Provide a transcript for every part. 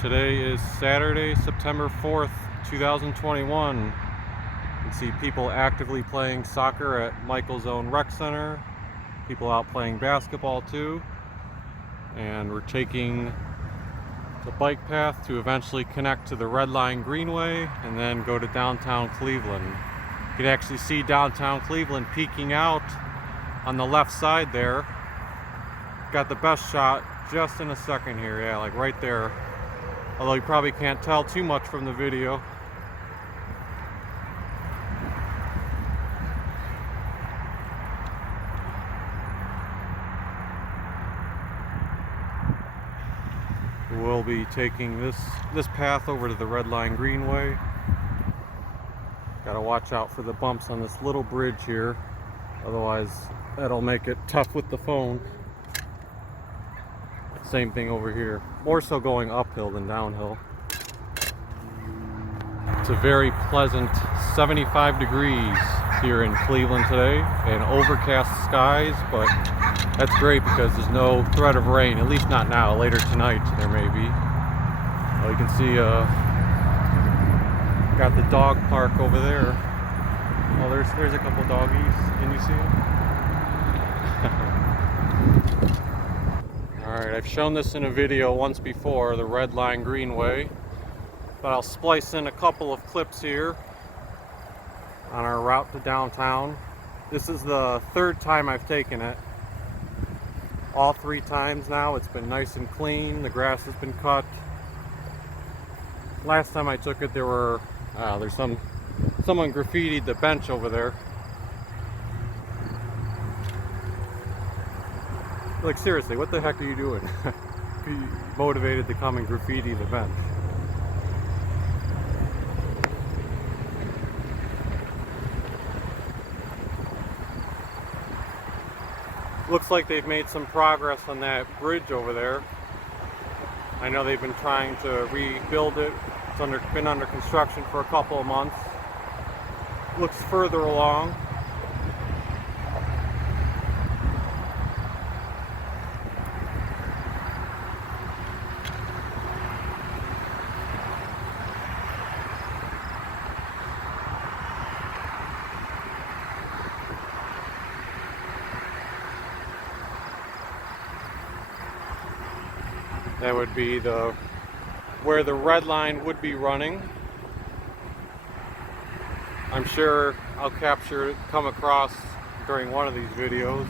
Today is Saturday, September 4th, 2021. You can see people actively playing soccer at Michael's own rec center. People out playing basketball too. And we're taking the bike path to eventually connect to the Red Line Greenway and then go to downtown Cleveland. You can actually see downtown Cleveland peeking out on the left side there. Got the best shot just in a second here, yeah, like right there. Although you probably can't tell too much from the video. We'll be taking this path over to the Red Line Greenway. Gotta watch out for the bumps on this little bridge here, otherwise that'll make it tough with the phone. Same thing over here, more so going uphill than downhill. It's a very pleasant 75 degrees here in Cleveland today and overcast skies, but that's great because there's no threat of rain, at least not now. Later tonight there may be. Well, you can see got the dog park over there. Oh, there's a couple doggies. Can you see them? Alright, I've shown this in a video once before, the Red Line Greenway, but I'll splice in a couple of clips here on our route to downtown. This is the third time I've taken it. All three times now it's been nice and clean, the grass has been cut. Last time I took it there's someone graffitied the bench over there. Like seriously, what the heck are you doing? You motivated to come and graffiti the bench. Looks like they've made some progress on that bridge over there. I know they've been trying to rebuild it. It's been under construction for a couple of months. Looks further along. That would be where the red line would be running. I'm sure I'll come across during one of these videos.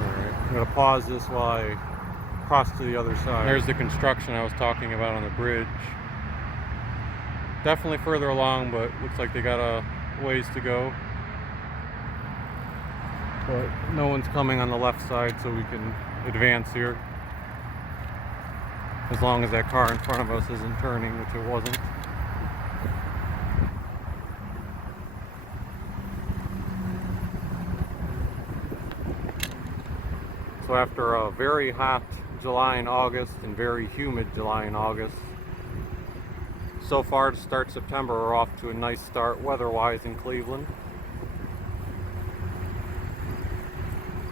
Alright, I'm going to pause this while I cross to the other side. There's the construction I was talking about on the bridge. Definitely further along, but looks like they got a ways to go. But no one's coming on the left side, so we can advance here. As long as that car in front of us isn't turning, which it wasn't. So after a very hot July and August and very humid July and August, so far to start September, we're off to a nice start weather-wise in Cleveland.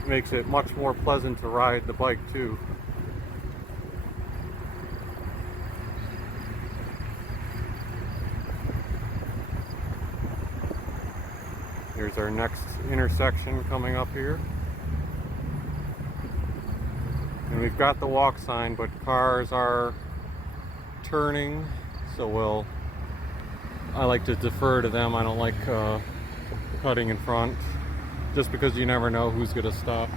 Makes it much more pleasant to ride the bike too. Here's our next intersection coming up here. And we've got the walk sign, but cars are turning. So I like to defer to them. I don't like cutting in front, just because you never know who's going to stop.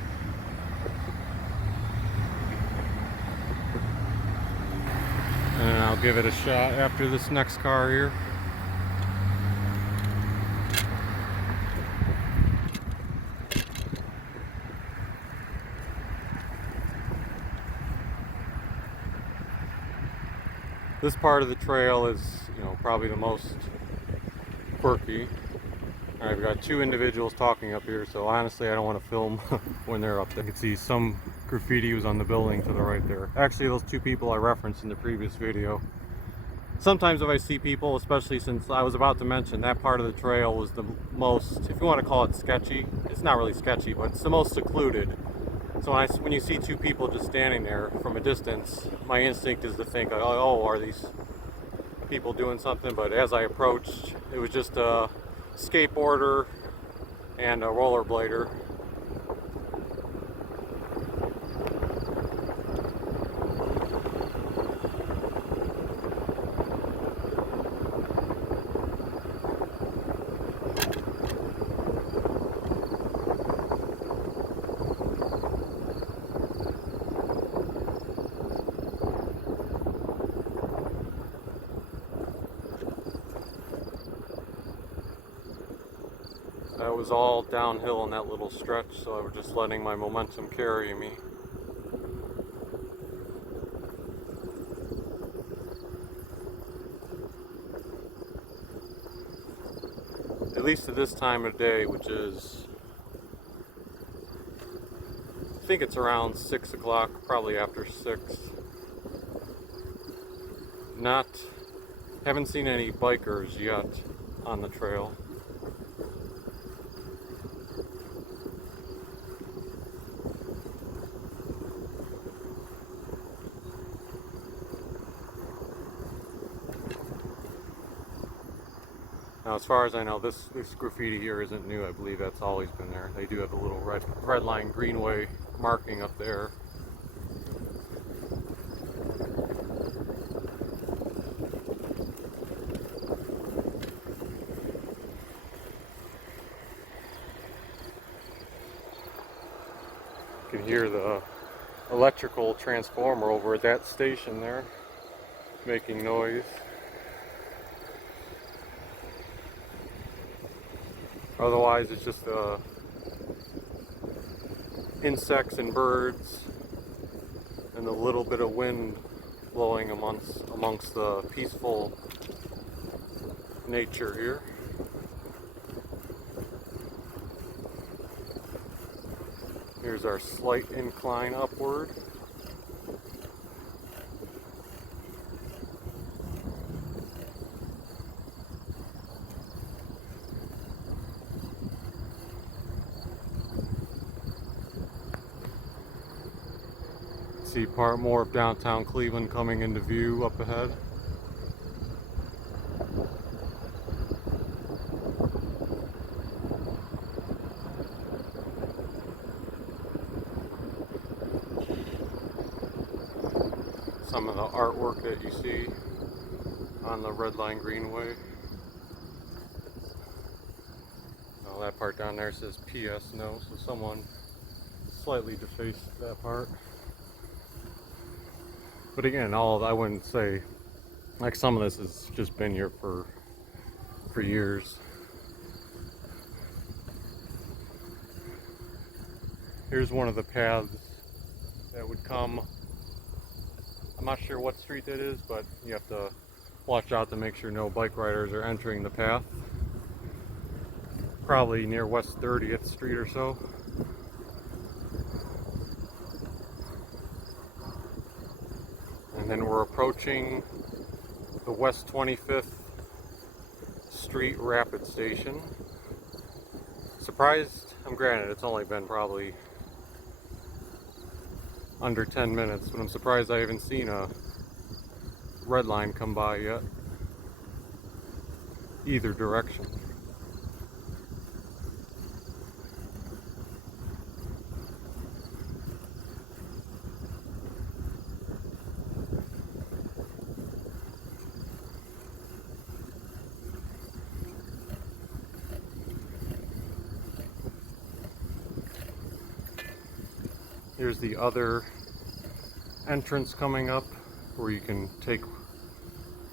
And I'll give it a shot after this next car here. This part of the trail is, probably the most quirky. Alright, we've got two individuals talking up here, so honestly I don't want to film when they're up there. You can see some graffiti was on the building to the right there. Actually, those two people I referenced in the previous video. sometimes if I see people, especially since I was about to mention that part of the trail was the most, if you want to call it sketchy, it's not really sketchy, but it's the most secluded. So when you see two people just standing there from a distance, my instinct is to think, oh, are these people doing something? But as I approached, it was just a skateboarder and a rollerblader. That was all downhill in that little stretch, so I was just letting my momentum carry me. At least at this time of day, which is, I think it's around 6 o'clock, probably after 6. Haven't seen any bikers yet on the trail. Now, as far as I know, this graffiti here isn't new. I believe that's always been there. They do have a little Red Line Greenway marking up there. You can hear the electrical transformer over at that station there making noise. Otherwise, it's just insects and birds and a little bit of wind blowing amongst the peaceful nature here. Here's our slight incline upward. See part more of downtown Cleveland coming into view up ahead. Some of the artwork that you see on the Red Line Greenway. Oh, that part down there says PS no, so someone slightly defaced that part. But again, I wouldn't say, like, some of this has just been here for years. Here's one of the paths that would come. I'm not sure what street that is, but you have to watch out to make sure no bike riders are entering the path. Probably near West 30th Street or so. And then we're approaching the West 25th Street Rapid Station. Surprised, granted it's only been probably under 10 minutes, but I'm surprised I haven't seen a red line come by yet, either direction. Here's the other entrance coming up where you can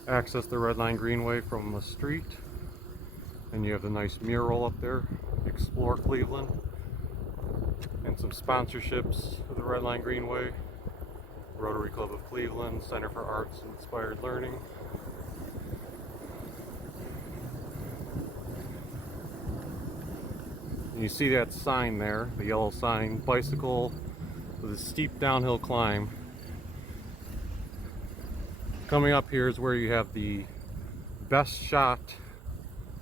access the Red Line Greenway from the street. And you have the nice mural up there, Explore Cleveland, and some sponsorships of the Red Line Greenway, Rotary Club of Cleveland, Center for Arts and Inspired Learning. And you see that sign there, the yellow sign, bicycle with a steep downhill climb. Coming up here is where you have the best shot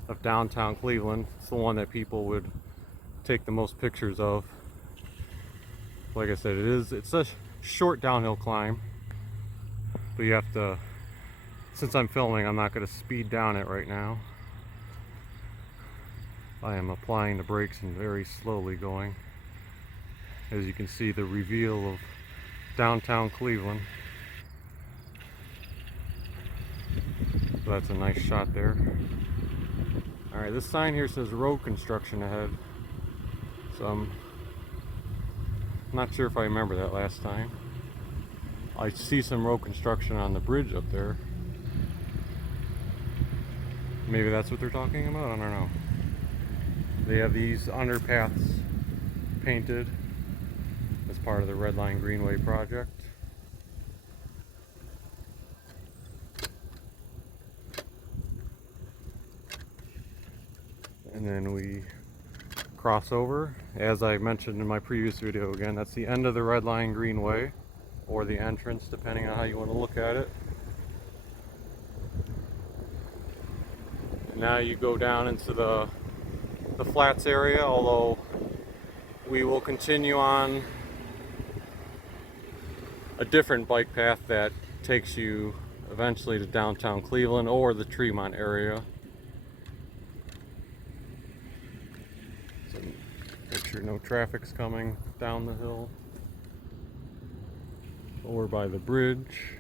of downtown Cleveland. It's the one that people would take the most pictures of. Like I said, it's a short downhill climb, but you have to, since I'm filming, I'm not going to speed down it right now. I am applying the brakes and very slowly going. As you can see, the reveal of downtown Cleveland. So that's a nice shot there. Alright, this sign here says road construction ahead. So I'm not sure if I remember that last time. I see some road construction on the bridge up there. Maybe that's what they're talking about? I don't know. They have these underpaths painted as part of the Red Line Greenway project. And then we cross over. As I mentioned in my previous video, again, that's the end of the Red Line Greenway, or the entrance, depending on how you want to look at it. And now you go down into the flats area, although we will continue on a different bike path that takes you eventually to downtown Cleveland or the Tremont area. So make sure no traffic's coming down the hill or by the bridge.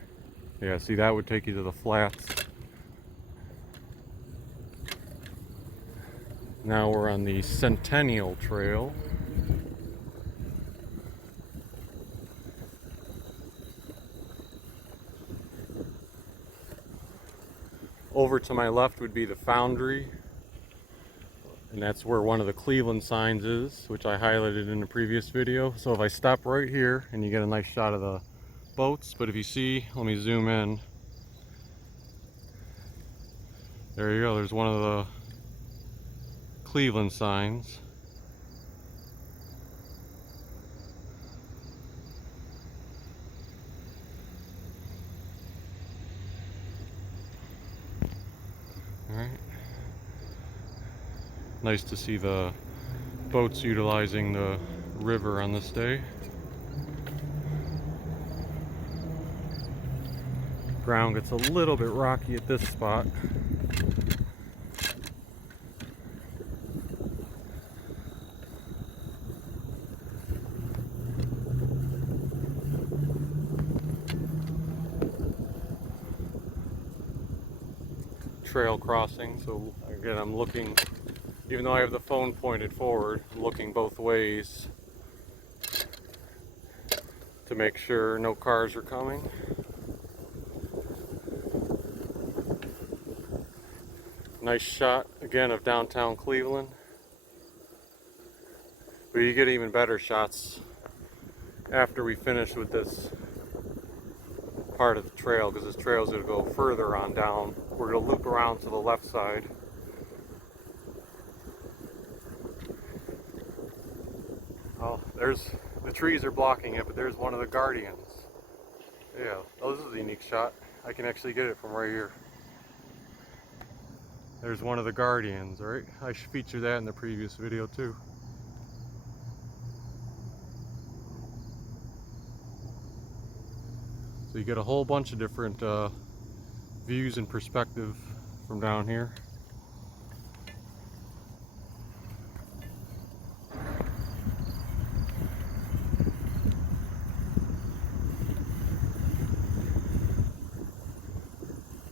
Yeah, see, that would take you to the flats. Now we're on the Centennial Trail. Over to my left would be the Foundry, and that's where one of the Cleveland signs is, which I highlighted in the previous video. So if I stop right here, and you get a nice shot of the boats, but if you see, let me zoom in. There you go, there's one of the Cleveland signs. Alright. Nice to see the boats utilizing the river on this day. Ground gets a little bit rocky at this spot. Trail crossing, so again, I'm looking, even though I have the phone pointed forward, I'm looking both ways to make sure no cars are coming. Nice shot again of downtown Cleveland, but you get even better shots after we finish with this part of the trail, because this trail is going to go further on down. We're going to loop around to the left side. Oh, there's, the trees are blocking it, but there's one of the guardians. Yeah, oh, this is a unique shot. I can actually get it from right here. There's one of the guardians, right? I should feature that in the previous video too. So you get a whole bunch of different views and perspective from down here.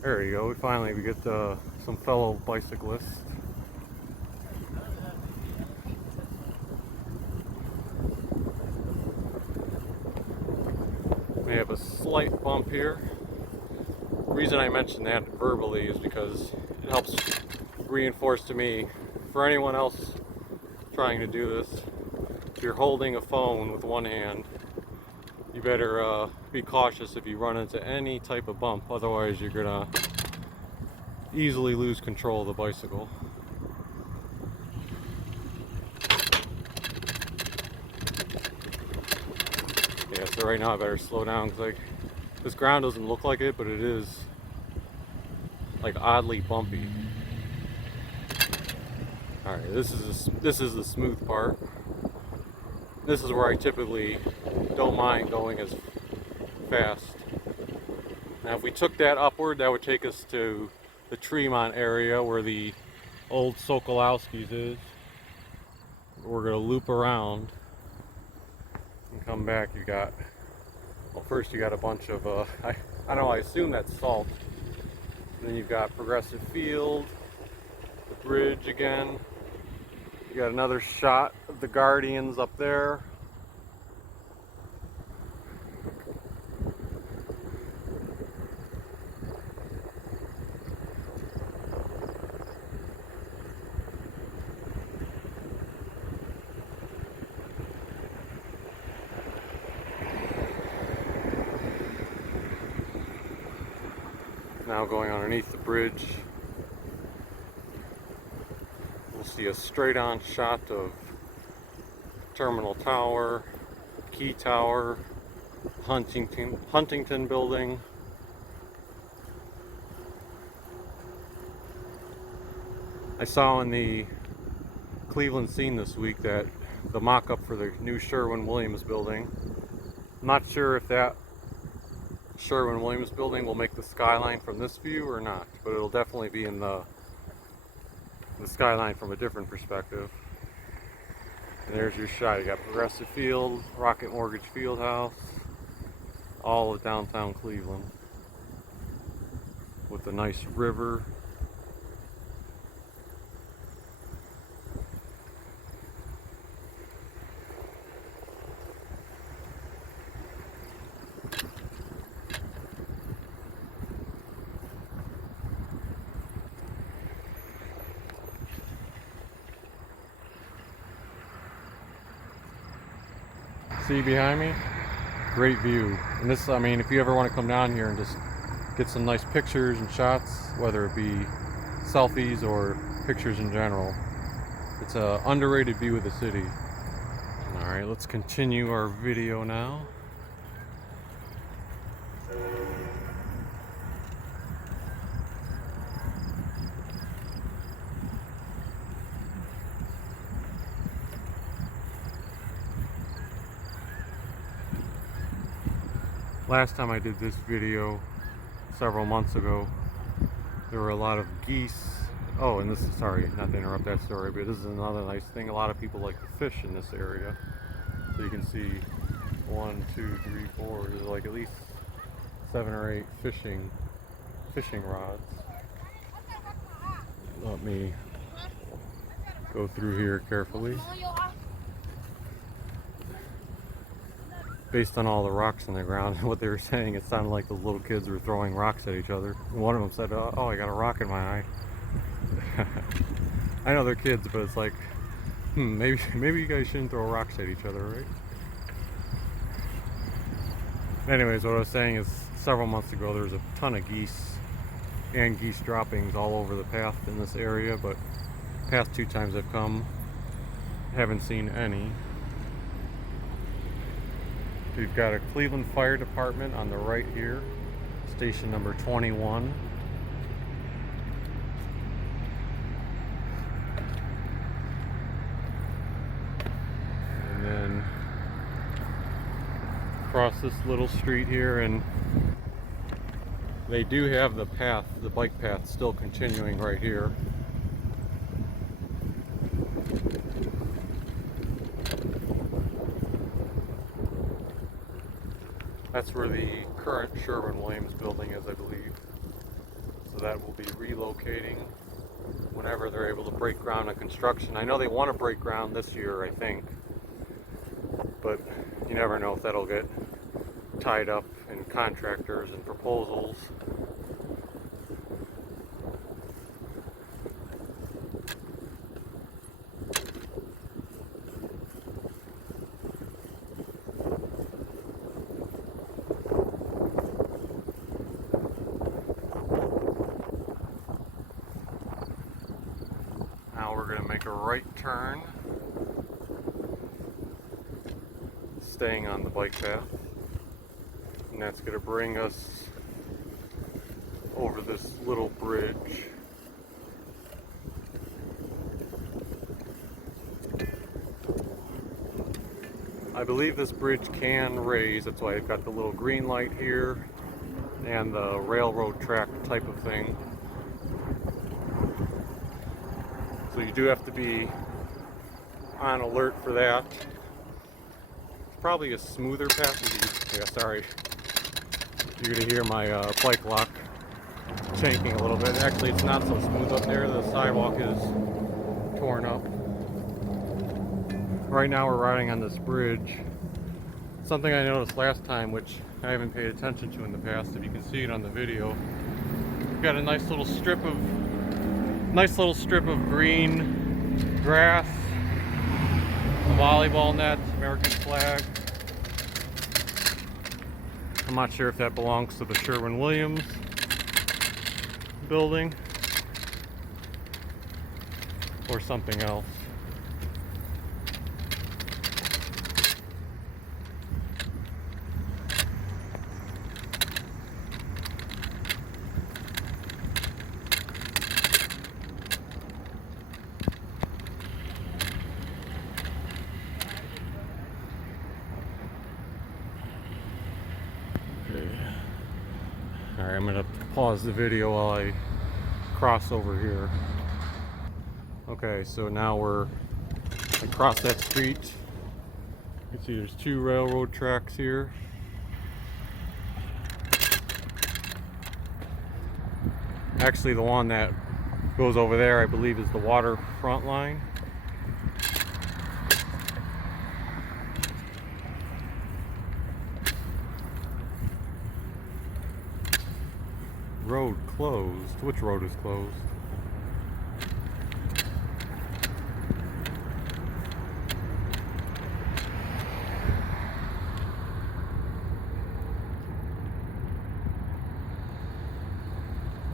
There you go. We get some fellow bicyclists. We have a slight bump here. The reason I mentioned that verbally is because it helps reinforce to me, for anyone else trying to do this, if you're holding a phone with one hand, you better be cautious if you run into any type of bump, otherwise you're gonna easily lose control of the bicycle. Yeah, so right now I better slow down because This ground doesn't look like it, but it is like oddly bumpy. Alright, this is the smooth part. This is where I typically don't mind going as fast. Now if we took that upward, that would take us to the Tremont area where the old Sokolowski's is. We're going to loop around and come back. You got, well, first you got a bunch of, I don't know, I assume that's salt. And then you've got Progressive Field, the bridge again. You got another shot of the Guardians up there. Now going underneath the bridge, we'll see a straight on shot of Terminal Tower, Key Tower, Huntington Building. I saw in the Cleveland scene this week that the mock-up for the new Sherwin-Williams building. I'm not sure if that Sherwin-Williams building will make the skyline from this view or not, but it'll definitely be in the skyline from a different perspective. And there's your shot. You got Progressive Field, Rocket Mortgage Fieldhouse, all of downtown Cleveland with a nice river. See behind me? Great view. And this, I mean, if you ever want to come down here and just get some nice pictures and shots, whether it be selfies or pictures in general, it's an underrated view of the city. Alright, let's continue our video now. Last time I did this video, several months ago, there were a lot of geese. Oh, and this is, sorry, not to interrupt that story, but this is another nice thing. A lot of people like to fish in this area. So you can see 1, 2, 3, 4, there's like at least 7 or 8 fishing rods. Let me go through here carefully. Based on all the rocks in the ground and what they were saying, it sounded like the little kids were throwing rocks at each other. And one of them said, "Oh, I got a rock in my eye." I know they're kids, but it's like, maybe you guys shouldn't throw rocks at each other, right? Anyways, what I was saying is, several months ago there was a ton of geese and geese droppings all over the path in this area, but past 2 times I've come, haven't seen any. We've got a Cleveland Fire Department on the right here, station number 21. And then across this little street here, and they do have the path, the bike path, still continuing right here. That's where the current Sherwin-Williams building is, I believe. So that will be relocating whenever they're able to break ground on construction. I know they want to break ground this year, I think. But you never know if that'll get tied up in contractors and proposals. Make a right turn, staying on the bike path. And that's going to bring us over this little bridge. I believe this bridge can raise, that's why I've got the little green light here and the railroad track type of thing. So you do have to be on alert for that. It's probably a smoother path. Yeah, sorry. You're gonna hear my bike lock shanking a little bit. Actually, it's not so smooth up there. The sidewalk is torn up. Right now we're riding on this bridge. Something I noticed last time, which I haven't paid attention to in the past, if you can see it on the video. We've got a nice little strip of green grass, a volleyball net, American flag. I'm not sure if that belongs to the Sherwin-Williams building or something else. Alright, I'm gonna pause the video while I cross over here. Okay, so now we're across that street. You can see there's two railroad tracks here. Actually, the one that goes over there, I believe, is the waterfront line. Road closed. Which road is closed?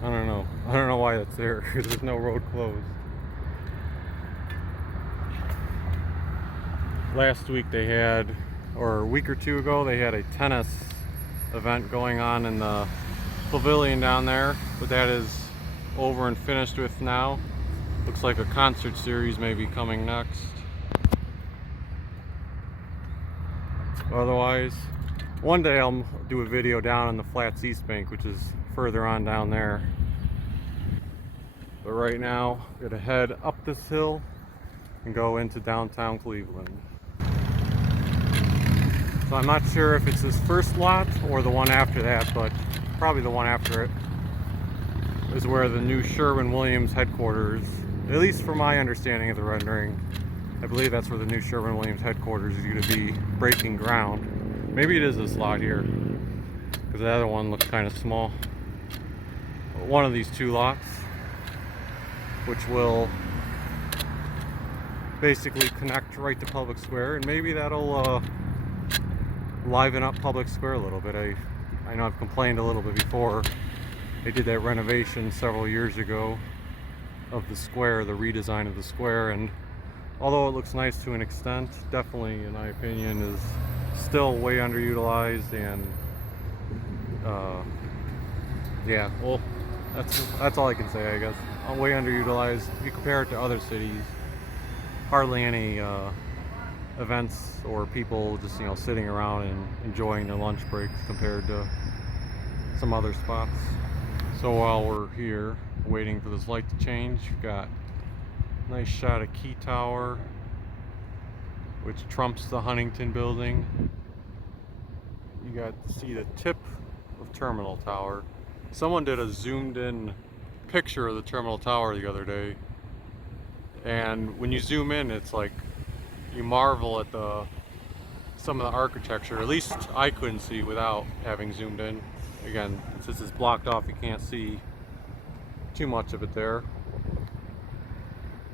I don't know. I don't know why that's there, because there's no road closed. Last week they had, or a week or two ago, they had a tennis event going on in the pavilion down there, but that is over and finished with now. Looks like a concert series may be coming next. Otherwise, one day I'll do a video down on the Flats East Bank, which is further on down there. But right now, I'm gonna head up this hill and go into downtown Cleveland. So I'm not sure if it's this first lot or the one after that, but probably the one after it is where the new Sherwin-Williams headquarters, at least from my understanding of the rendering, I believe that's where the new Sherwin-Williams headquarters is going to be breaking ground. Maybe it is this lot here, because the other one looks kind of small. But one of these two lots, which will basically connect right to Public Square, and maybe that'll liven up Public Square a little bit. I know I've complained a little bit before. They did that renovation several years ago of the square, the redesign of the square, and although it looks nice to an extent, definitely in my opinion is still way underutilized. And yeah, well, that's all I can say, I guess. Way underutilized. If you compare it to other cities, hardly any events or people just, you know, sitting around and enjoying their lunch breaks compared to some other spots. So while we're here waiting for this light to change, you've got a nice shot of Key Tower, which trumps the Huntington building. You got to see the tip of Terminal Tower. Someone did a zoomed in picture of the Terminal Tower the other day, and when you zoom in, it's like you marvel at some of the architecture. At least I couldn't see without having zoomed in. Again, since it's blocked off, you can't see too much of it there.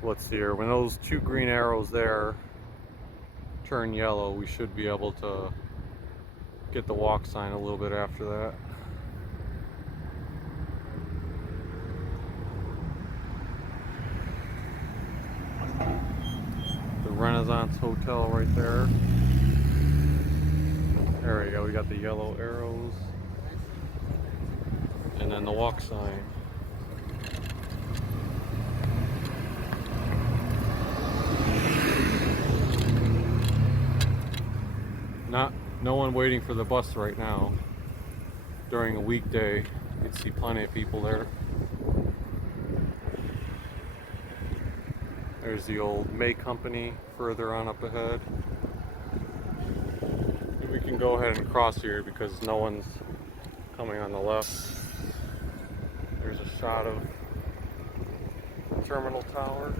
Let's see here. When those two green arrows there turn yellow, we should be able to get the walk sign a little bit after that. The Renaissance Hotel right there. There we go, we got the yellow arrows. And then the walk sign. No one waiting for the bus right now. During a weekday, you'd see plenty of people there. There's the old May Company further on up ahead. We can go ahead and cross here because no one's coming on the left. There's a shot of Terminal Tower.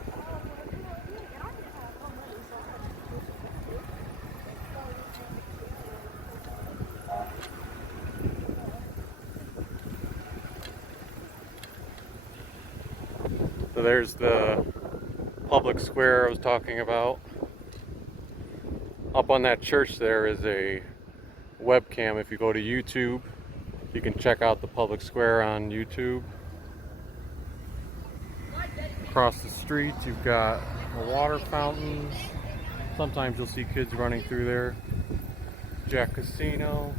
So there's the public square I was talking about. Up on that church there is a webcam. If you go to YouTube, you can check out the public square on YouTube. Across the street, you've got the water fountains. Sometimes you'll see kids running through there. Jack Casino.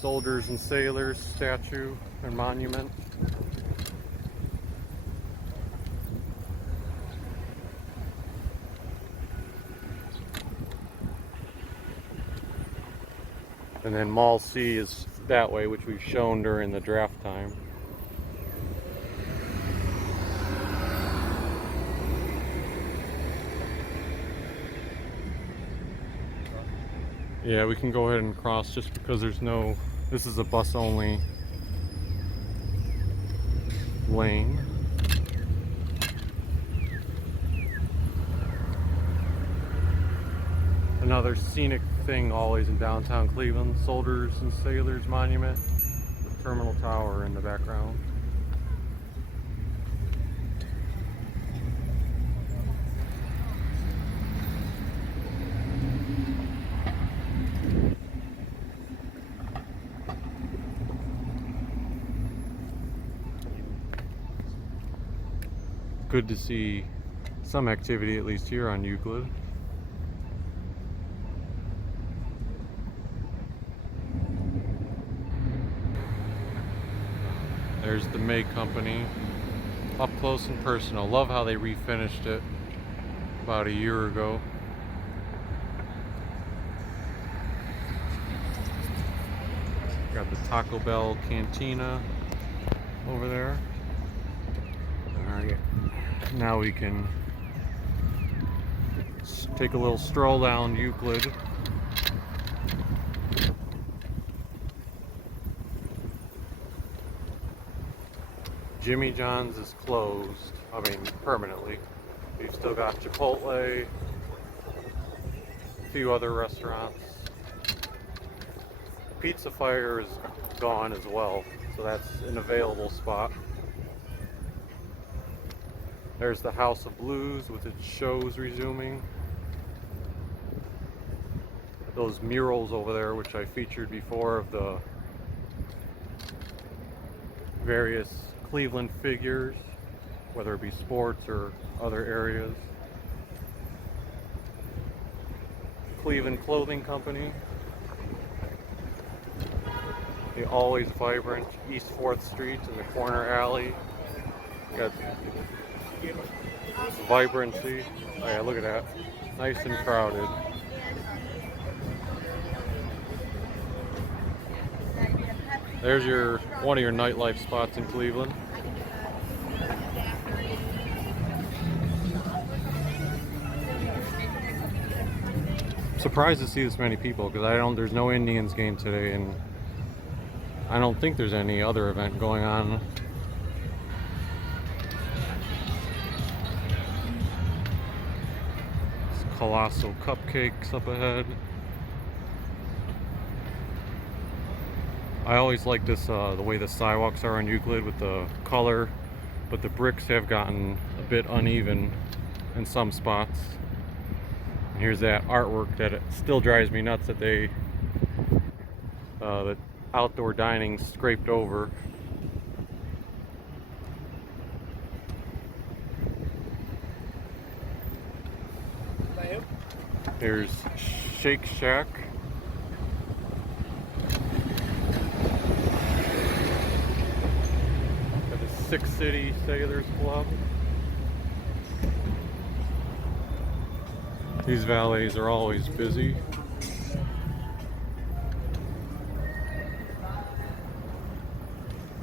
Soldiers and Sailors statue and monument. And then Mall C is that way, which we've shown during the draft time. Yeah, we can go ahead and cross just because there's no, this is a bus only lane. Another scenic thing always in downtown Cleveland, Soldiers and Sailors Monument with Terminal Tower in the background. Good to see some activity at least here on Euclid. There's the May Company, up close and personal. Love how they refinished it about a year ago. Got the Taco Bell Cantina over there. Alright, now we can take a little stroll down Euclid. Jimmy John's is closed, I mean permanently. You've still got Chipotle, a few other restaurants. Pizza Fire is gone as well, so that's an available spot. There's the House of Blues with its shows resuming. Those murals over there, which I featured before, of the various Cleveland figures, whether it be sports or other areas. Cleveland Clothing Company. The always vibrant East 4th Street in the corner alley. Got vibrancy. Oh yeah, look at that. Nice and crowded. There's one of your nightlife spots in Cleveland. I'm surprised to see this many people because there's no Indians game today, and I don't think there's any other event going on. It's colossal cupcakes up ahead. I always like this, the way the sidewalks are on Euclid with the color, but the bricks have gotten a bit uneven in some spots. And here's that artwork that it still drives me nuts that the outdoor dining scraped over. Here's Shake Shack. Got the Six City Sailors Club. These valleys are always busy.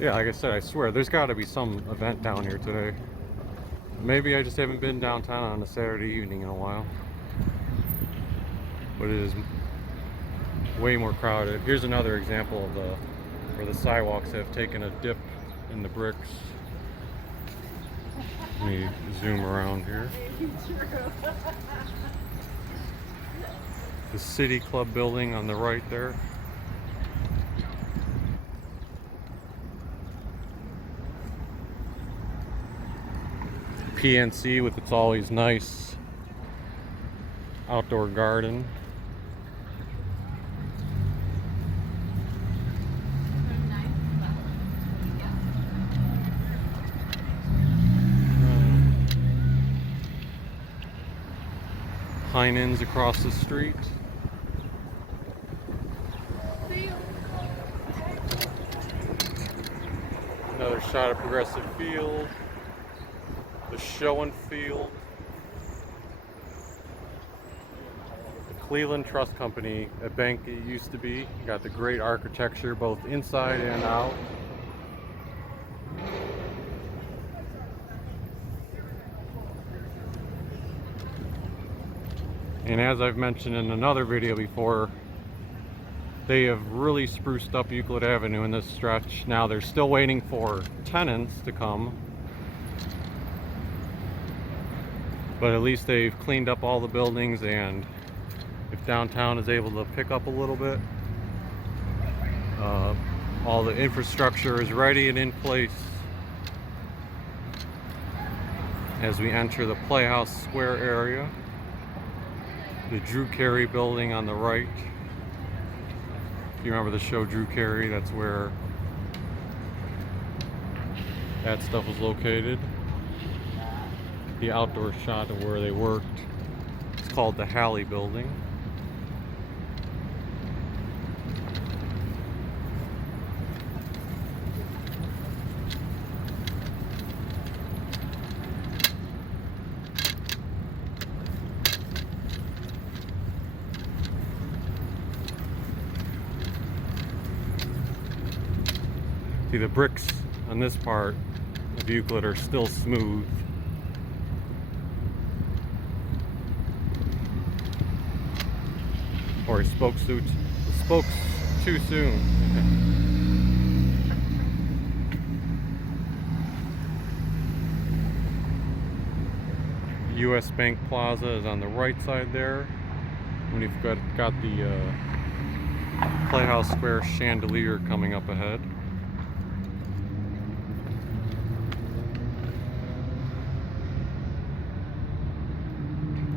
Yeah, like I said, I swear, there's got to be some event down here today. Maybe I just haven't been downtown on a Saturday evening in a while. But it is way more crowded. Here's another example of where the sidewalks have taken a dip in the bricks. Let me zoom around here. The City Club building on the right there. PNC with its always nice outdoor garden. Heinen's across the street. Another shot of Progressive Field. The Show and Field. The Cleveland Trust Company, a bank it used to be. Got the great architecture both inside and out. And as I've mentioned in another video before, they have really spruced up Euclid Avenue in this stretch. Now they're still waiting for tenants to come, but at least they've cleaned up all the buildings, and if downtown is able to pick up a little bit, all the infrastructure is ready and in place as we enter the Playhouse Square area. The Drew Carey building on the right. If you remember the show Drew Carey, that's where that stuff was located. The outdoor shot of where they worked. It's called the Halley building. See, the bricks on this part of Euclid are still smooth. Or I spoke too soon. US Bank Plaza is on the right side there. When you've got the Playhouse Square chandelier coming up ahead.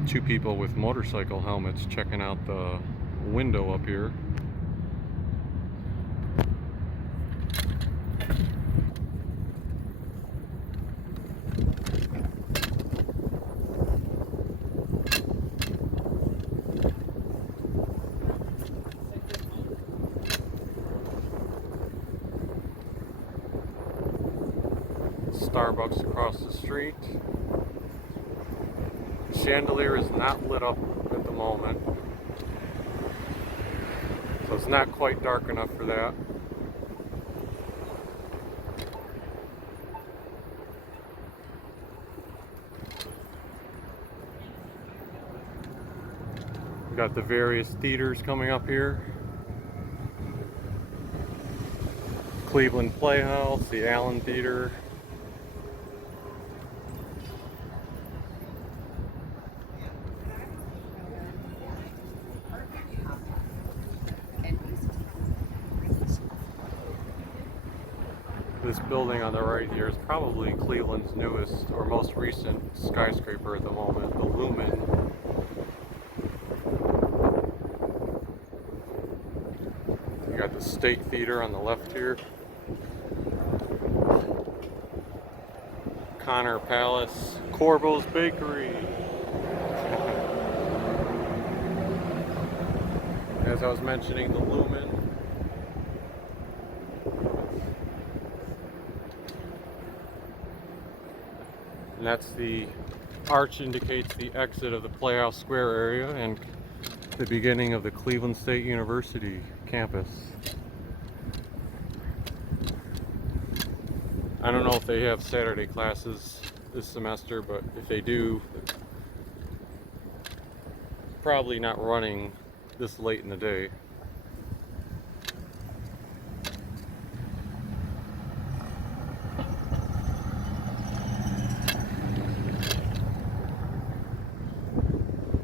Two people with motorcycle helmets checking out the window up here. Starbucks across the street. The chandelier is not lit up at the moment, so it's not quite dark enough for that. We've got the various theaters coming up here. Cleveland Playhouse, the Allen Theater. This building on the right here is probably Cleveland's newest or most recent skyscraper at the moment, the Lumen. You got the State Theater on the left here. Connor Palace, Corbo's Bakery. as I was mentioning, the lumen. And that's the arch indicates the exit of the Playhouse Square area and the beginning of the Cleveland State University campus. I don't know if they have Saturday classes this semester, but if they do, probably not running this late in the day.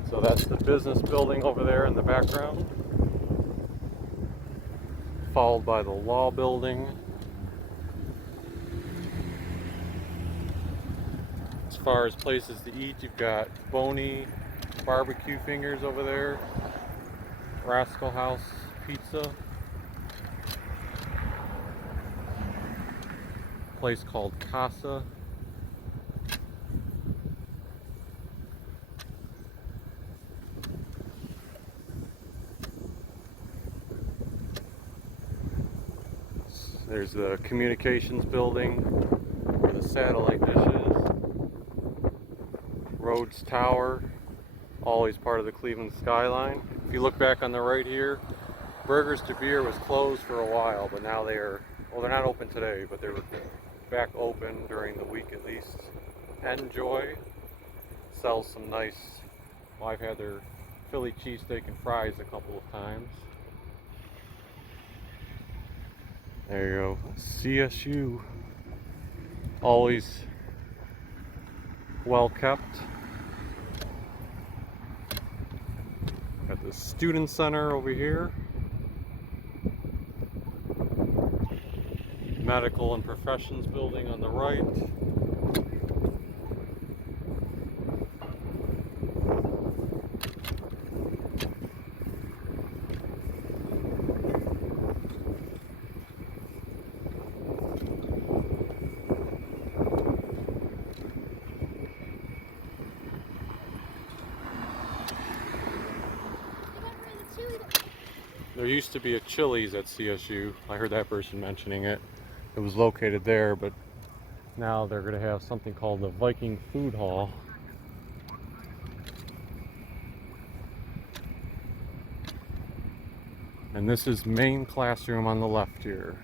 So that's the business building over there in the background, followed by the law building. As far as places to eat, you've got Boney Barbecue Fingers over there, Rascal House Pizza, a place called Casa. There's the communications building where the satellite dish is. Rhodes Tower, always part of the Cleveland skyline. If you look back on the right here, Burgers to Beer was closed for a while, but now they're not open today, but they're back open during the week at least. Enjoy sells some nice, well, I've had their Philly cheesesteak and fries a couple of times. There you go, CSU, always well kept. Got the student center over here, medical and professions building on the right. There used to be a Chili's at CSU. I heard that person mentioning it. It was located there, but now they're going to have something called the Viking Food Hall. And this is main classroom on the left here.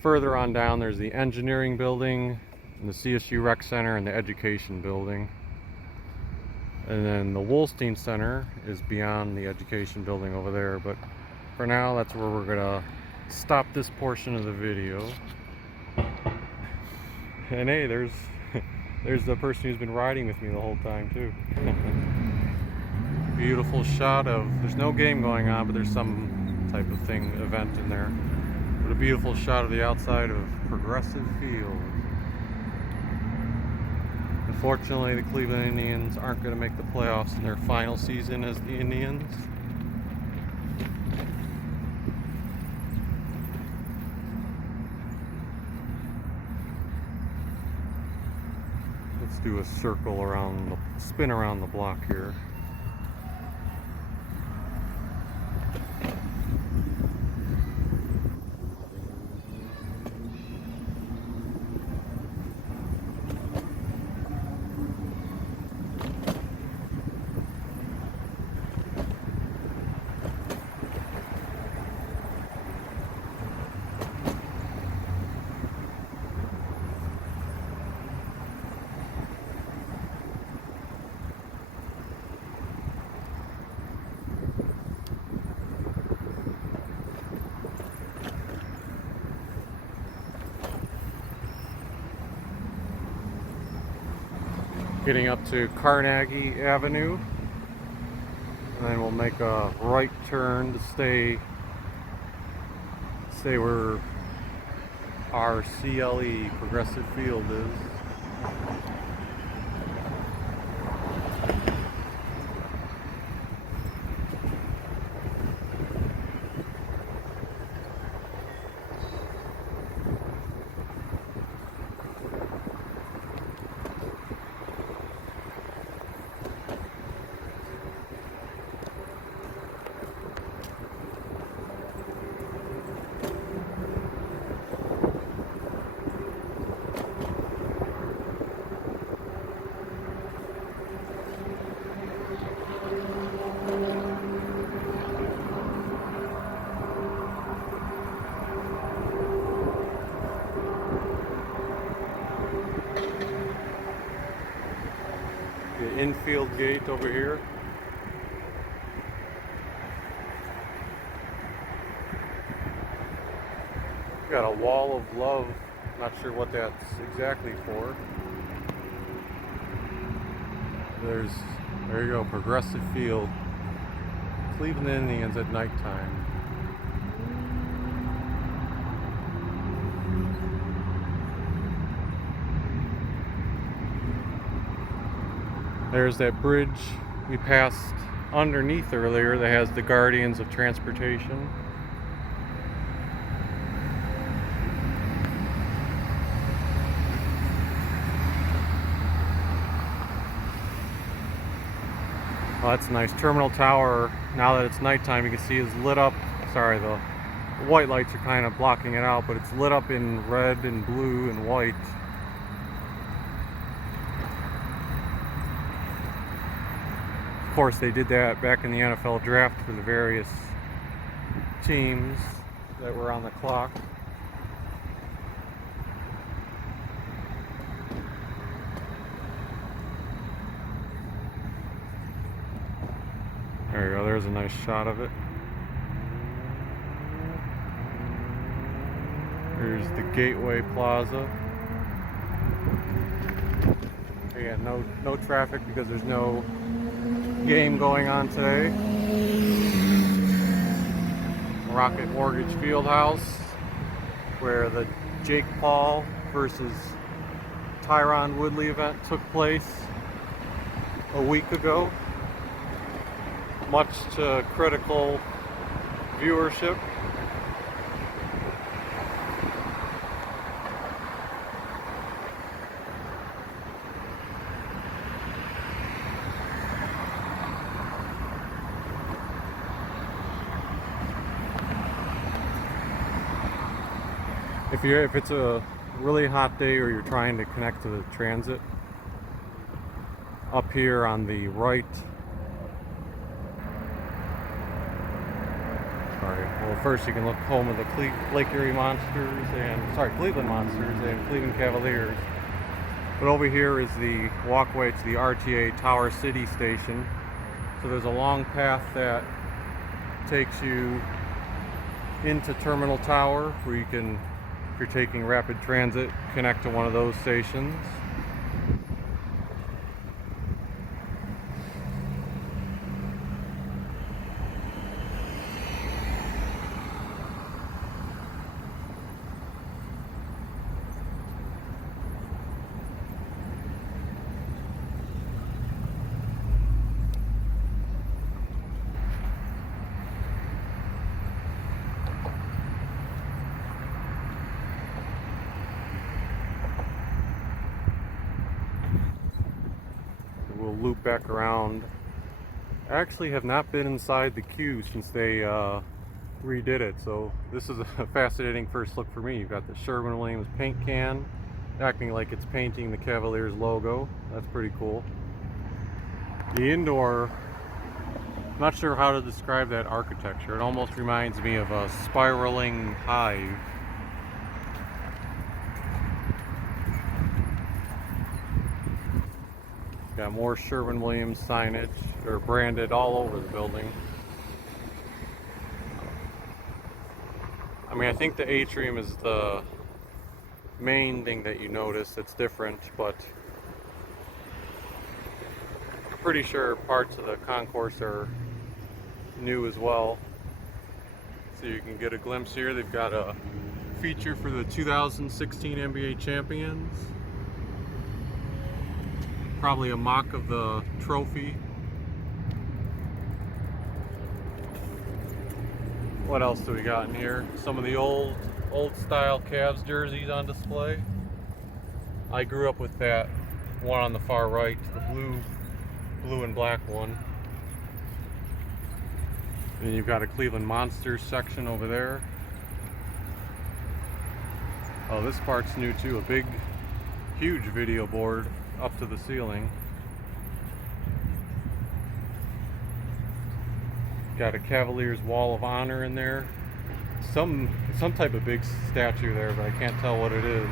Further on down, there's the engineering building, and the CSU Rec Center, and the education building. And then the Wolstein Center is beyond the education building over there, but for now, that's where we're gonna stop this portion of the video. And hey, there's the person who's been riding with me the whole time too. Beautiful shot of, there's no game going on, but there's some type of event in there. But a beautiful shot of the outside of Progressive Field. Unfortunately, the Cleveland Indians aren't going to make the playoffs in their final season as the Indians. Let's do a circle around, spin around the block here. Getting up to Carnegie Avenue, and then we'll make a right turn to stay where our CLE Progressive Field is. the infield gate over here. Got a wall of love. Not sure what that's exactly for. There you go, Progressive Field. Cleveland Indians at nighttime. There's that bridge we passed underneath earlier that has the Guardians of Transportation. Oh, that's nice. Terminal Tower, now that it's nighttime, you can see is lit up. Sorry, the white lights are kind of blocking it out, but it's lit up in red and blue and white. Of course, they did that back in the NFL draft for the various teams that were on the clock. There you go, there's a nice shot of it. There's the Gateway Plaza. Yeah, no traffic because there's no game going on today. Rocket Mortgage Fieldhouse, where the Jake Paul versus Tyron Woodley event took place a week ago. Much to critical viewership. If it's a really hot day or you're trying to connect to the transit, up here on the right, well, first you can look home of the Lake Erie Monsters and Cleveland Monsters and Cleveland Cavaliers. But over here is the walkway to the RTA Tower City station. So there's a long path that takes you into Terminal Tower, where you can, if you're taking rapid transit, connect to one of those stations. We'll loop back around. I actually have not been inside the queue since they redid it, so this is a fascinating first look for me. You've got the Sherwin-Williams paint can acting like it's painting the Cavaliers logo. That's pretty cool. The indoor, I'm not sure how to describe that architecture. It almost reminds me of a spiraling hive. Got more Sherwin-Williams signage, or branded all over the building. I mean, I think the atrium is the main thing that you notice that's different, but I'm pretty sure parts of the concourse are new as well. So you can get a glimpse here. They've got a feature for the 2016 NBA champions. Probably a mock of the trophy. What else do we got in here? Some of the old style Cavs jerseys on display. I grew up with that one on the far right, the blue and black one. And you've got a Cleveland Monsters section over there. Oh, this part's new too. A big, huge video board up to the ceiling. Got a Cavaliers Wall of Honor in there. Some type of big statue there, but I can't tell what it is.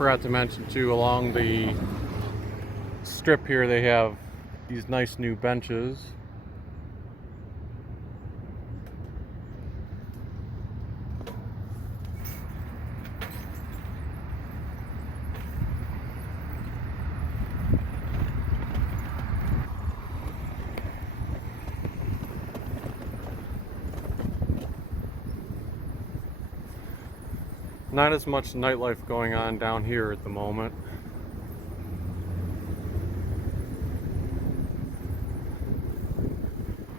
forgot to mention too, along the strip here they have these nice new benches. Not as much nightlife going on down here at the moment.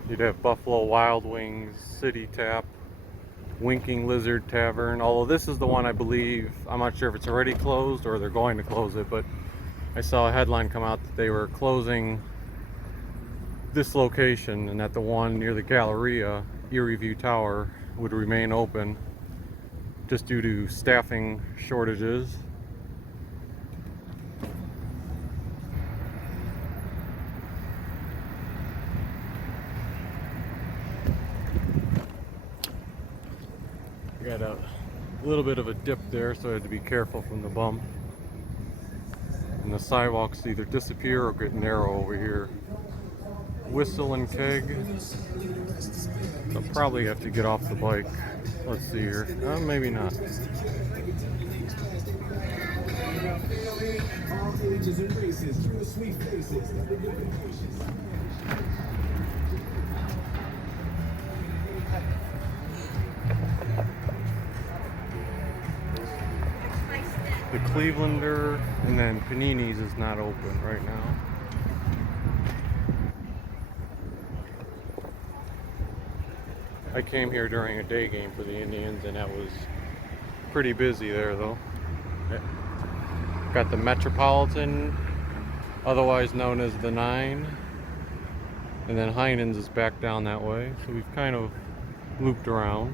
You'd have Buffalo Wild Wings, City Tap, Winking Lizard Tavern. Although this is the one I believe, I'm not sure if it's already closed or they're going to close it, but I saw a headline come out that they were closing this location and that the one near the Galleria, Erie View Tower, would remain open just due to staffing shortages. Got a little bit of a dip there, so I had to be careful from the bump. And the sidewalks either disappear or get narrow over here. Whistle and Keg. I'll probably have to get off the bike. Let's see here. Maybe not. The Clevelander and then Panini's is not open right now. I came here during a day game for the Indians and that was pretty busy there though. Got the Metropolitan, otherwise known as the 9, and then Heinen's is back down that way, so we've kind of looped around.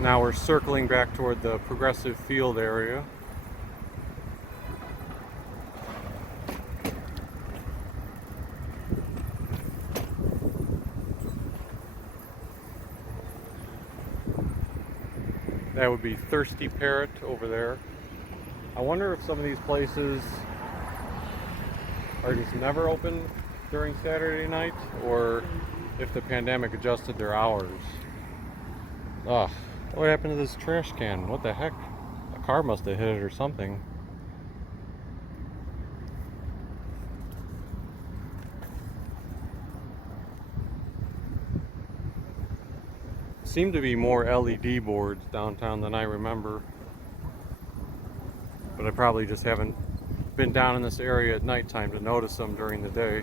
Now we're circling back toward the Progressive Field area. That would be Thirsty Parrot over there. I wonder if some of these places are just never open during Saturday night, or if the pandemic adjusted their hours. Ugh, what happened to this trash can? What the heck? A car must have hit it or something. Seem to be more LED boards downtown than I remember, but I probably just haven't been down in this area at nighttime to notice them during the day.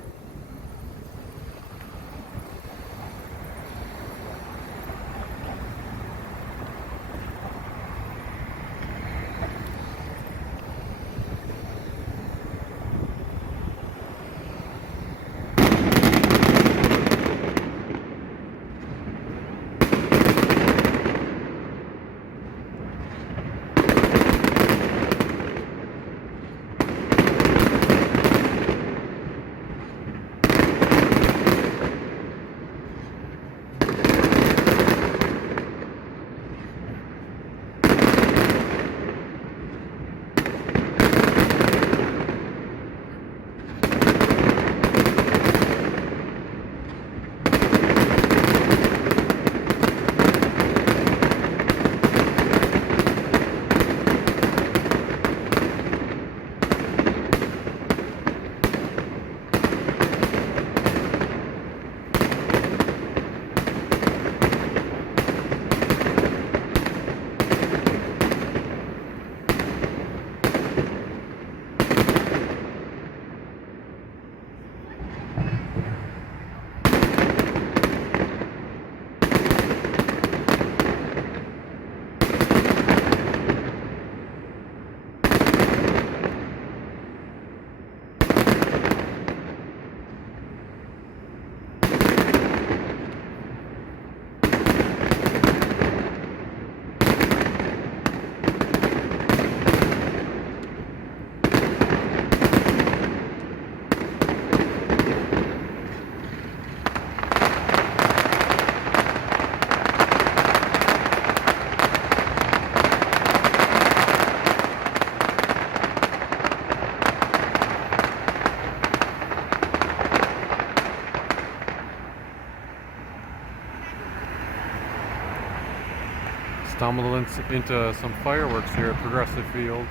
Stumbled into some fireworks here at Progressive Field.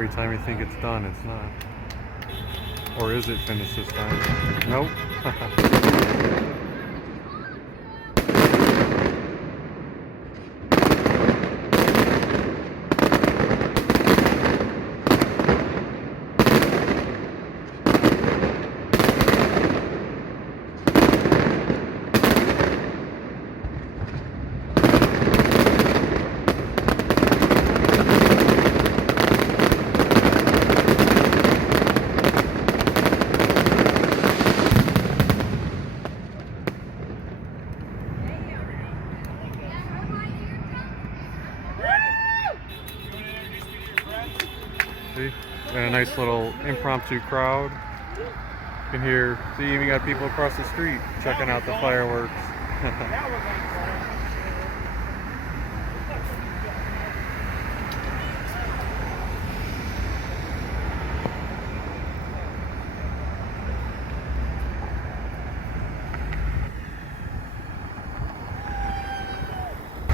every time you think it's done, it's not. Or is it finished this time? Nope. See? And a nice little impromptu crowd. You can hear, see, you even got people across the street checking out the fireworks.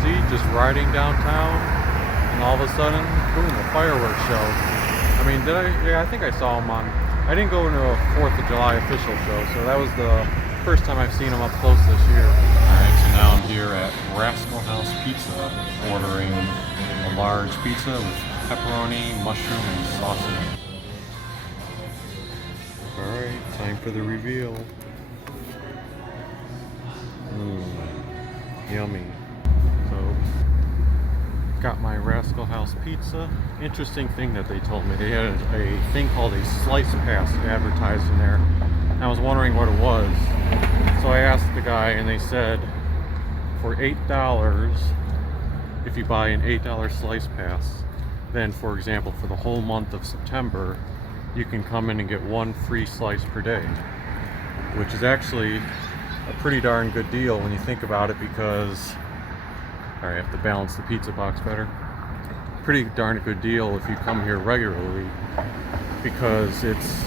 See, just riding downtown, and all of a sudden, boom, a fireworks show. I mean, yeah, I think I saw them on, I didn't go into a 4th of July official show, so that was the first time I've seen them up close this year. Alright, so now I'm here at Rascal House Pizza, ordering a large pizza with pepperoni, mushroom, and sausage. Alright, time for the reveal. Yummy. So, got my Rascal House pizza. Interesting thing that they told me. They had a thing called a slice pass advertised in there. I was wondering what it was. So I asked the guy and they said for $8, if you buy an $8 slice pass, then for example for the whole month of September, you can come in and get one free slice per day. Which is actually a pretty darn good deal when you think about it, because I have to balance the pizza box better. Pretty darn good deal if you come here regularly, because it's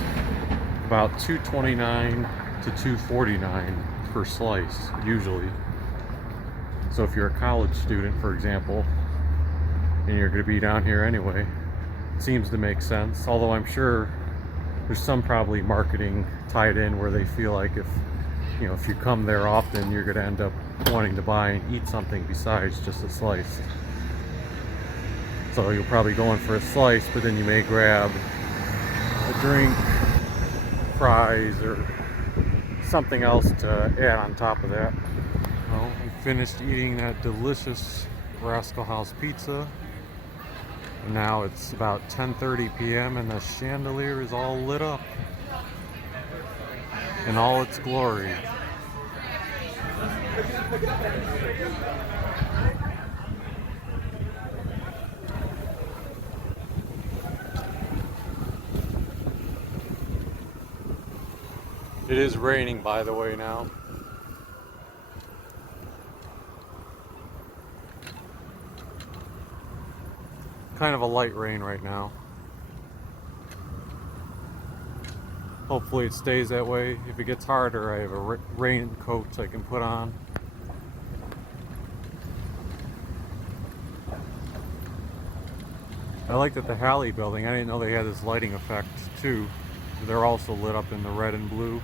about $2.29 to $2.49 per slice usually. So if you're a college student, for example, and you're going to be down here anyway, it seems to make sense. Although I'm sure there's some probably marketing tied in where they feel like if you come there often, you're going to end up wanting to buy and eat something besides just a slice. So you'll probably go in for a slice, but then you may grab a drink, fries, or something else to add on top of that. Well, we finished eating that delicious Rascal House pizza. And now it's about 10:30 p.m. and the chandelier is all lit up in all its glory. It is raining, by the way, now. Kind of a light rain right now. Hopefully it stays that way. If it gets harder, I have a raincoat I can put on. I like that the Halley building, I didn't know they had this lighting effect too. They're also lit up in the red and blue.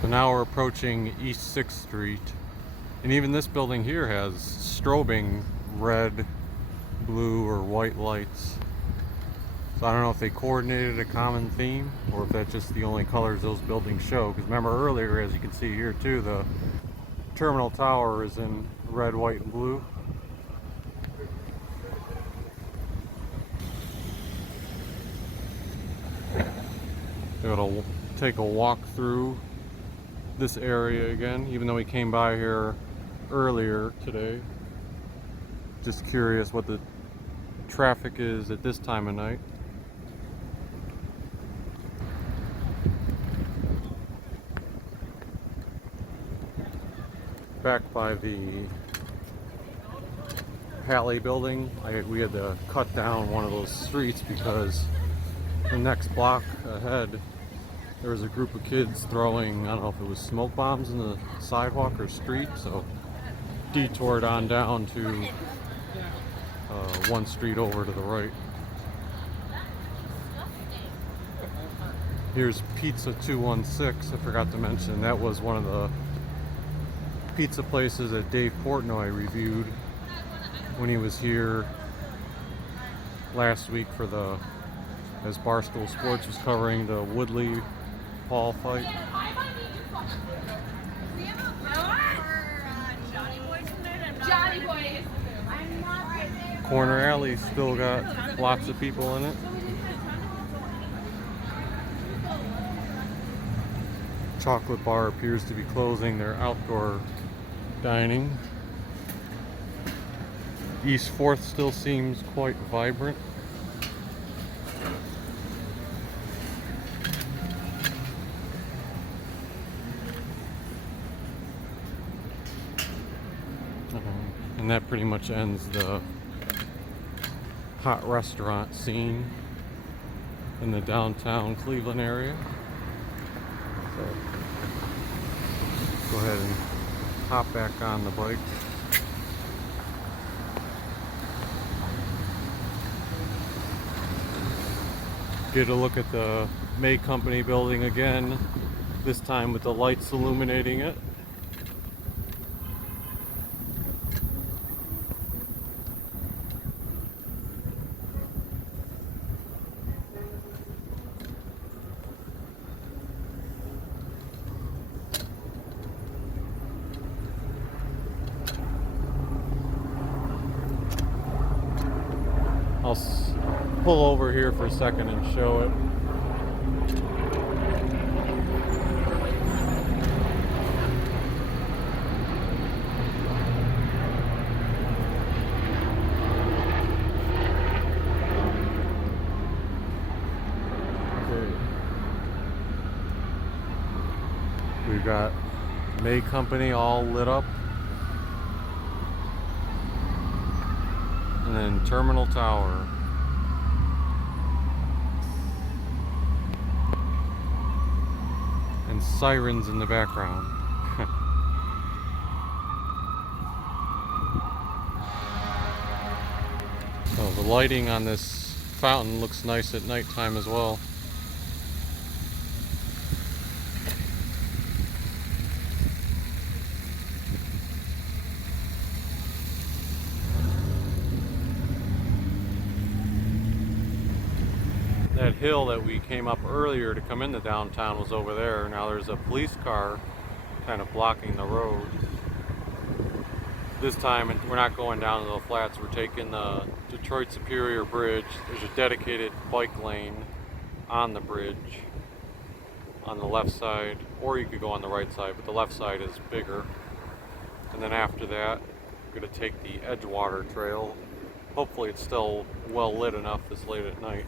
So now we're approaching East 6th Street. And even this building here has strobing red, blue, or white lights. So I don't know if they coordinated a common theme or if that's just the only colors those buildings show. Because remember earlier, as you can see here too, the terminal tower is in red, white, and blue. It'll take a walk through this area again, even though we came by here earlier today. Just curious what the traffic is at this time of night. Back by the Halley building, we had to cut down one of those streets because the next block ahead there was a group of kids throwing, I don't know if it was smoke bombs in the sidewalk or street, so detoured on down to one street over to the right. Here's Pizza 216. I forgot to mention that was one of the pizza places that Dave Portnoy reviewed when he was here last week for as Barstool Sports was covering the Woodley Hall fight. Corner alley still got lots of people in it. Chocolate Bar appears to be closing their outdoor dining. East 4th still seems quite vibrant. And that pretty much ends the hot restaurant scene in the downtown Cleveland area. So go ahead and hop back on the bike. Get a look at the May Company building again, this time with the lights illuminating it. I'll pull over here for a second and show it. Okay. We've got May Company all lit up. And then Terminal Tower. And sirens in the background. So the lighting on this fountain looks nice at nighttime as well. That hill that we came up earlier to come into downtown was over there. Now there's a police car kind of blocking the road. This time we're not going down to the flats, we're taking the Detroit Superior Bridge. There's a dedicated bike lane on the bridge on the left side, or you could go on the right side, but the left side is bigger. And then after that, we're going to take the Edgewater Trail. Hopefully it's still well lit enough this late at night.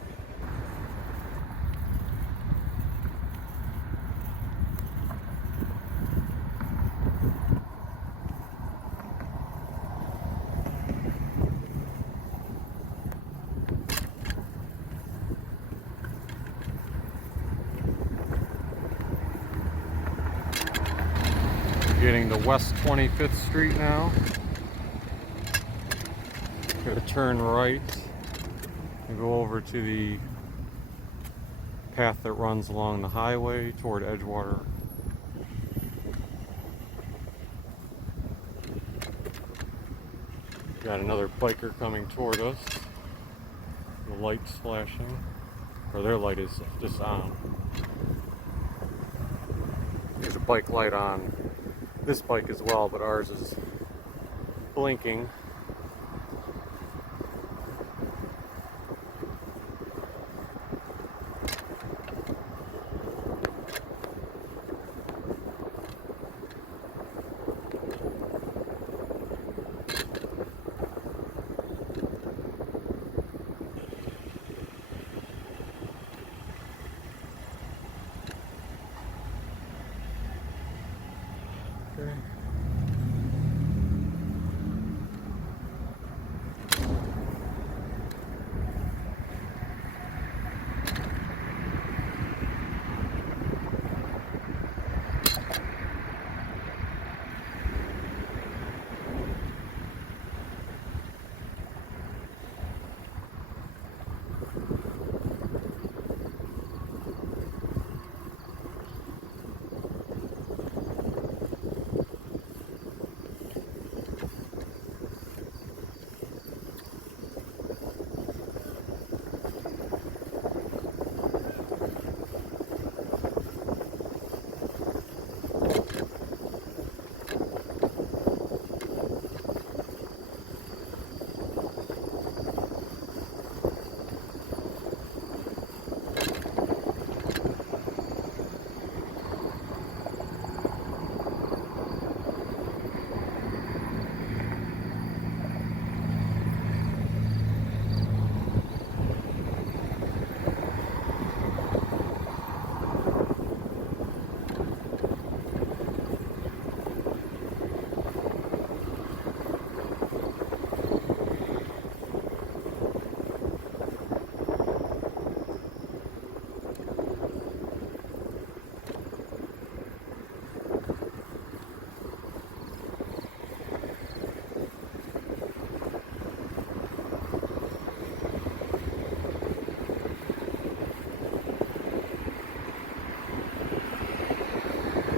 Getting to West 25th Street now. Gonna turn right and go over to the path that runs along the highway toward Edgewater. Got another biker coming toward us. The light's flashing, or their light is just on. There's a bike light on this bike as well, but ours is blinking. Okay.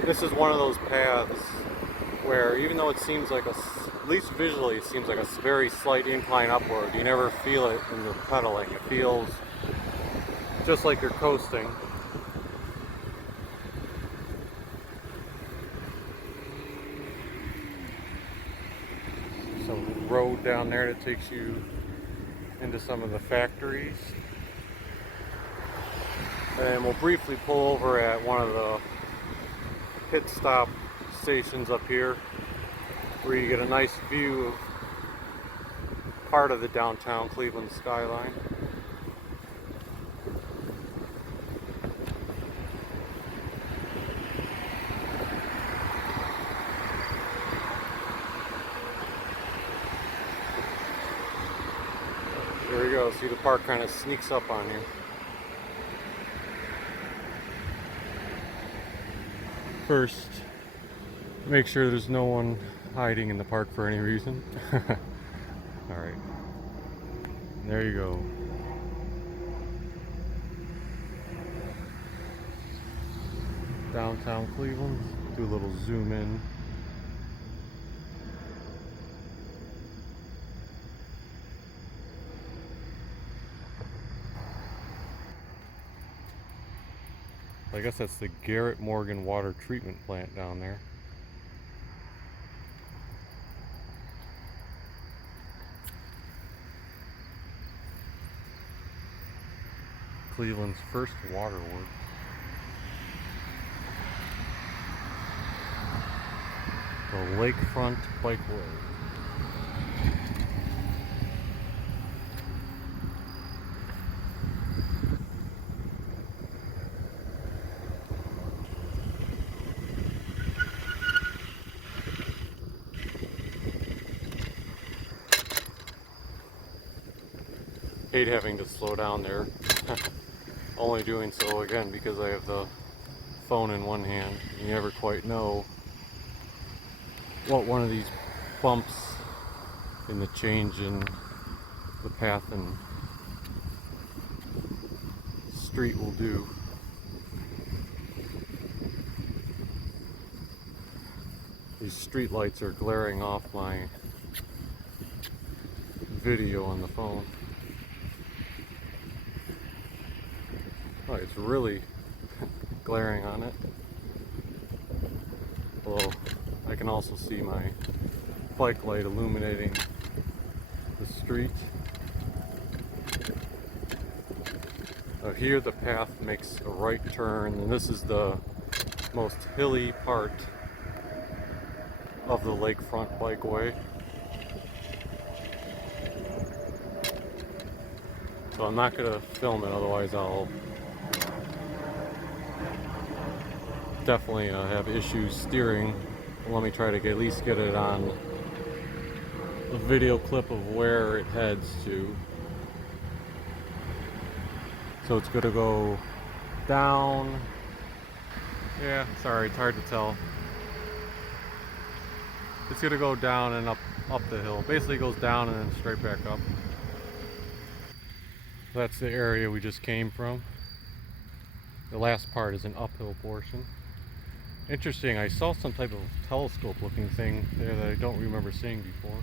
This is one of those paths where even though it seems like at least visually, it seems like a very slight incline upward, you never feel it in the pedaling. It feels just like you're coasting. Some road down there that takes you into some of the factories. And we'll briefly pull over at one of the pit stop stations up here where you get a nice view of part of the downtown Cleveland skyline. There we go. See, the park kind of sneaks up on you. First, make sure there's no one hiding in the park for any reason. Alright. There you go. Downtown Cleveland. Do a little zoom in. I guess that's the Garrett Morgan water treatment plant down there. Cleveland's first waterworks. The Lakefront Bikeway. Hate having to slow down there. Only doing so again because I have the phone in one hand. You never quite know what one of these bumps in the change in the path and street will do. These street lights are glaring off my video on the phone. Oh, it's really glaring on it. Well, I can also see my bike light illuminating the street. Here the path makes a right turn, and this is the most hilly part of the Lakefront Bikeway. So I'm not going to film it, otherwise I'll definitely have issues steering. Let me try to at least get it on a video clip of where it heads to. So it's going to go down. Yeah, sorry, it's hard to tell. It's going to go down and up the hill. Basically it goes down and then straight back up. That's the area we just came from. The last part is an uphill portion. Interesting, I saw some type of telescope looking thing there that I don't remember seeing before.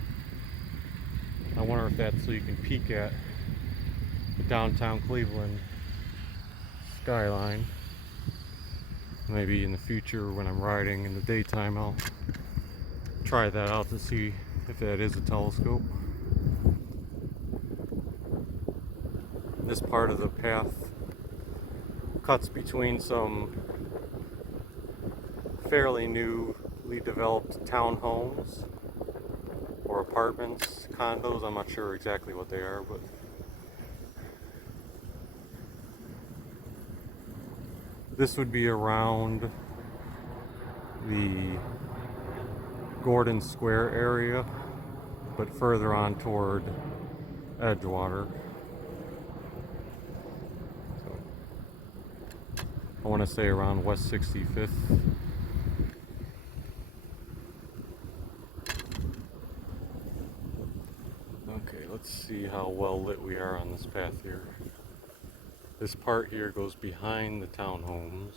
I wonder if that's so you can peek at the downtown Cleveland skyline. Maybe in the future when I'm riding in the daytime I'll try that out to see if that is a telescope. This part of the path cuts between some fairly newly developed townhomes or apartments, condos. I'm not sure exactly what they are, but this would be around the Gordon Square area, but further on toward Edgewater. So I want to say around West 65th. Okay, let's see how well lit we are on this path here. This part here goes behind the townhomes.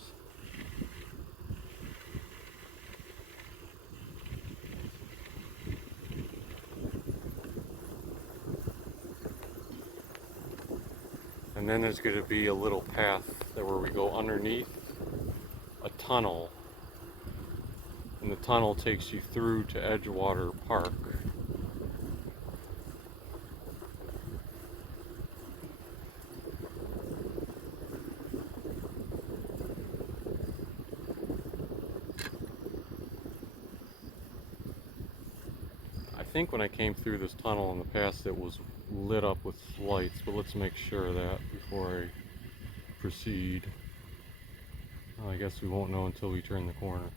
then there's going to be a little path there where we go underneath a tunnel. And the tunnel takes you through to Edgewater Park. I think when I came through this tunnel in the past it was lit up with lights, but let's make sure of that before I proceed. Well, I guess we won't know until we turn the corner.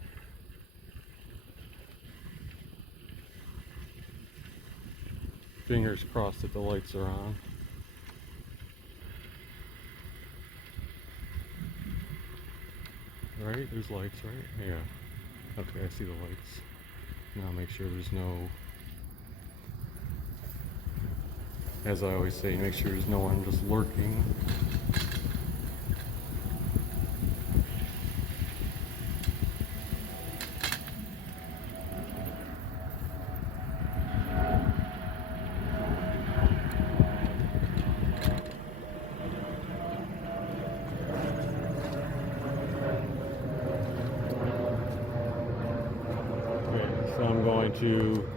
Fingers crossed that the lights are on. Right? There's lights, right? Yeah. Okay, I see the lights. Now make sure there's no, as I always say, make sure there's no one just lurking. So I'm going to,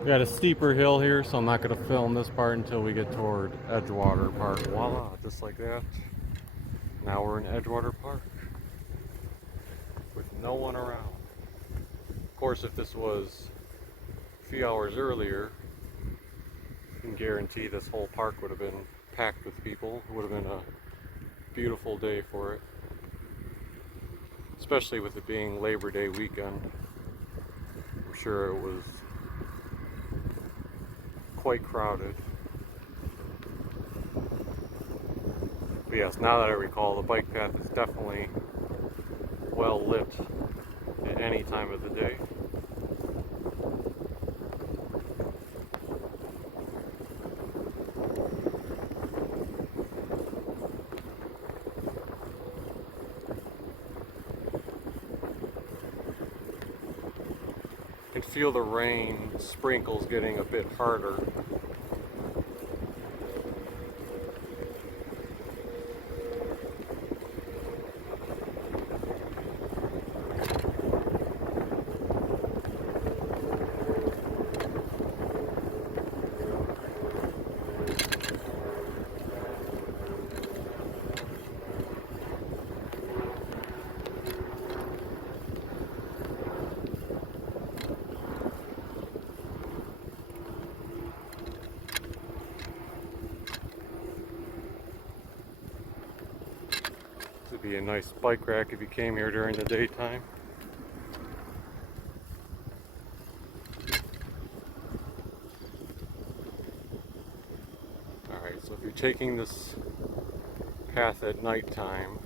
we got a steeper hill here, so I'm not going to film this part until we get toward Edgewater Park. Voila, just like that. Now we're in Edgewater Park with no one around. Of course, if this was a few hours earlier, I can guarantee this whole park would have been packed with people. It would have been a beautiful day for it, especially with it being Labor Day weekend. I'm sure it was quite crowded. But yes, now that I recall, the bike path is definitely well lit at any time of the day. I can feel the rain sprinkles getting a bit harder. Would be a nice bike rack if you came here during the daytime. Alright, so if you're taking this path at nighttime,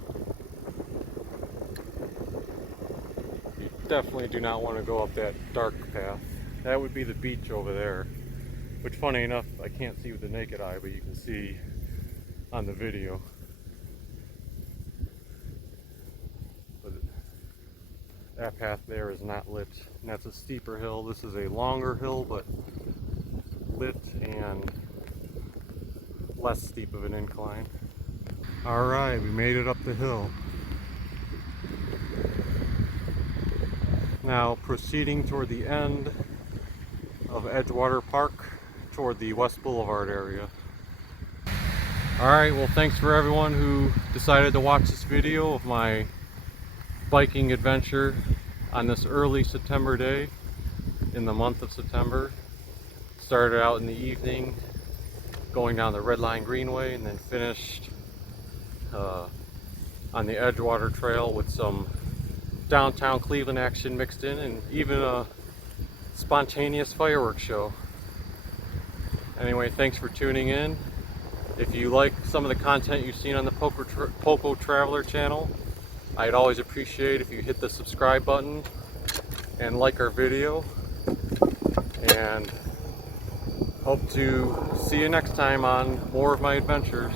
you definitely do not want to go up that dark path. That would be the beach over there, which, funny enough, I can't see with the naked eye, but you can see on the video. That path there is not lit, and that's a steeper hill. This is a longer hill, but lit and less steep of an incline. Alright, we made it up the hill. Now proceeding toward the end of Edgewater Park, toward the West Boulevard area. Alright, well, thanks for everyone who decided to watch this video of my biking adventure on this early September day in the month of September. Started out in the evening going down the Red Line Greenway, and then finished on the Edgewater Trail with some downtown Cleveland action mixed in, and even a spontaneous fireworks show. Anyway, thanks for tuning in. If you like some of the content you've seen on the Poco Traveler channel, I'd always appreciate if you hit the subscribe button and like our video, and hope to see you next time on more of my adventures.